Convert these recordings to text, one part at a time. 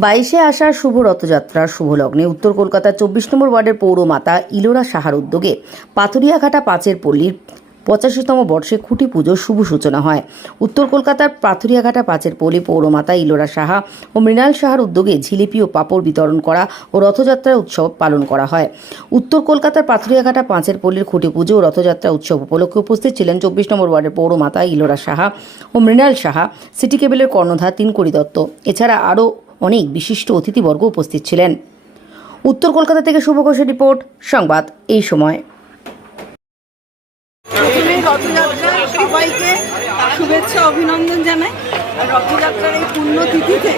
বাইশে আষাঢ় শুভ রথযাত্রার শুভ লগ্নে উত্তর কলকাতার চব্বিশ নম্বর ওয়ার্ডের পৌরমাতা ইলোরা সাহার উদ্যোগে পাথুরিয়াঘাটা পাঁচের পল্লীর পঁচাশিতম বর্ষে খুঁটি পুজোর শুভ সূচনা হয়। উত্তর কলকাতার পাথুরিয়াঘাটা পাঁচের পল্লী পৌরমাতা ইলোরা সাহা ও মৃণাল সাহার উদ্যোগে জিলিপি ও পাপড় বিতরণ করা ও রথযাত্রা উৎসব পালন করা হয়। উত্তর কলকাতার পাথুরিয়াঘাটা পাঁচের পল্লীর খুঁটি পুজো ও রথযাত্রা উৎসব উপলক্ষে উপস্থিত ছিলেন চব্বিশ নম্বর ওয়ার্ডের পৌরমাতা ইলোরা সাহা ও মৃণাল সাহা, সিটি কেবলের কর্ণধার তিনকড়ি দত্ত। এছাড়া আরও অনেক বিশিষ্ট অতিথিবর্গ উপস্থিত ছিলেন। উত্তর কলকাতা থেকে শুভ ঘোষের রিপোর্ট, সংবাদ এই সময়। সবাইকে শুভেচ্ছা, অভিনন্দন জানাই। রথযাত্রার এই পুণ্য তিথিতে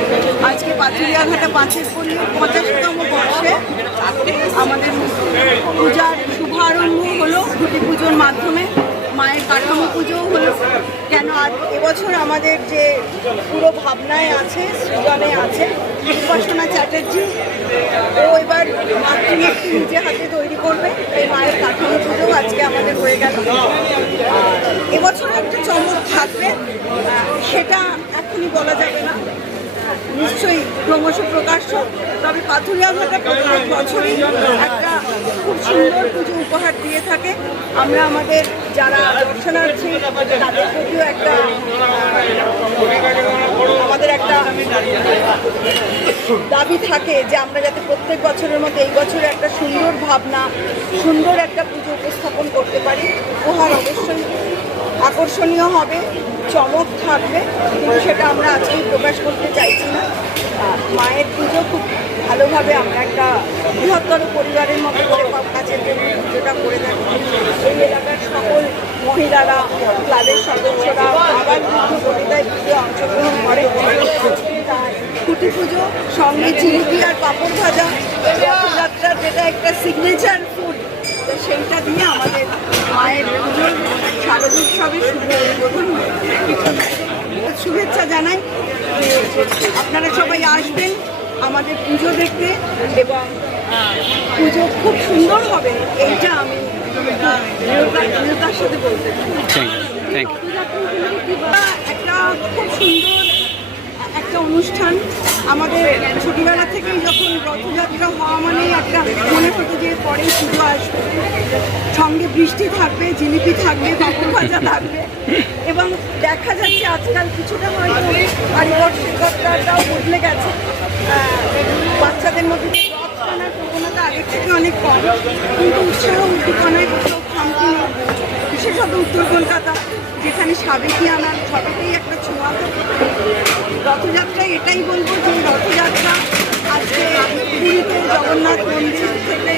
আজকে পাথুরিয়াঘাটা পাঁচের পল্লী পঁচাশিতম বর্ষে আমাদের পূজার শুভারম্ভ হলো খুঁটি পুজোর মাধ্যমে। মায়ের কাঠামো পুজোও হলো, কেন আর এবছর আমাদের যে পুরো ভাবনায় আছে, সৃজনে আছে, উপাসনা চ্যাটার্জি, ও এবার মাতৃমূর্তি নিজে হাতে তৈরি করবে, এই মায়ের কাঠামো পুজো আজকে আমাদের হয়ে গেল। এবছর একটা চমক থাকবে, সেটা এখনই বলা যাবে না। নিশ্চয়ই ক্রমশ প্রকাশ্য, তবে পাথুরিয়া ভাটা প্রত্যেক বছরই একটা খুব সুন্দর পুজো উপহার দিয়ে থাকে। আমরা আমাদের যারা দর্শনার্থী, তাদের প্রতিও একটা আমাদের একটা দাবি থাকে যে আমরা যাতে প্রত্যেক বছরের মধ্যে এই বছরে একটা সুন্দর ভাবনা, সুন্দর একটা পুজো উপস্থাপন করতে পারি। উপহার অবশ্যই আকর্ষণীয় হবে, চমক থাকবে, কিন্তু সেটা আমরা আজকেই প্রকাশ করতে চাইছি না। মায়ের পুজো খুব ভালোভাবে আমরা একটা বৃহত্তর পরিবারের মতো করে কাছের পুজোটা করে থাকি। এই এলাকার সকল মহিলারা ক্লাবের সদস্যরা আবার কবিতায় পুজো অংশগ্রহণ করে। খুঁটি পুজো, সঙ্গে জিলিপি আর পাঁপড় ভাজা রথযাত্রার যেটা একটা সিগনেচার ফুড তো সেইটা দিয়ে আমাদের মায়ের পুজোর শারদোৎসবের শুভ উদ্বোধন শুভেচ্ছা জানাই। আপনারা সবাই আসবেন। আমাদের পুজো দেখতে এবং পুজো খুব সুন্দর হবে এইটা আমি দৃঢ়তা- দৃঢ়তার সাথে বলতে চাই। একটা খুব সুন্দর একটা অনুষ্ঠান। আমাদের ছোটবেলা থেকেই যখন রথযাত্রা হওয়া মানেই একটা মনে হতো যে পরেই পুজো আসবে। সঙ্গে বৃষ্টি থাকবে জিলিপি থাকবে পাপড় ভাজা থাকবে। এবং দেখা যাচ্ছে আজকাল কিছুটা হয়তো পারিপার্শ্বিকতাটাও বদলে গেছে। বাচ্চাদের মধ্যে যে টানার প্রবণতা আগের থেকে অনেক কম, কিন্তু উৎসাহ উদ্দীপনায় কোথাও নেই বিশেষত উত্তর কলকাতা, যেখানে সাবেকি আনার সবেতেই একটা ছোঁয়া রথযাত্রা এটাই বলব যে রথযাত্রা আজকে পুরীতে জগন্নাথ মন্দির থেকে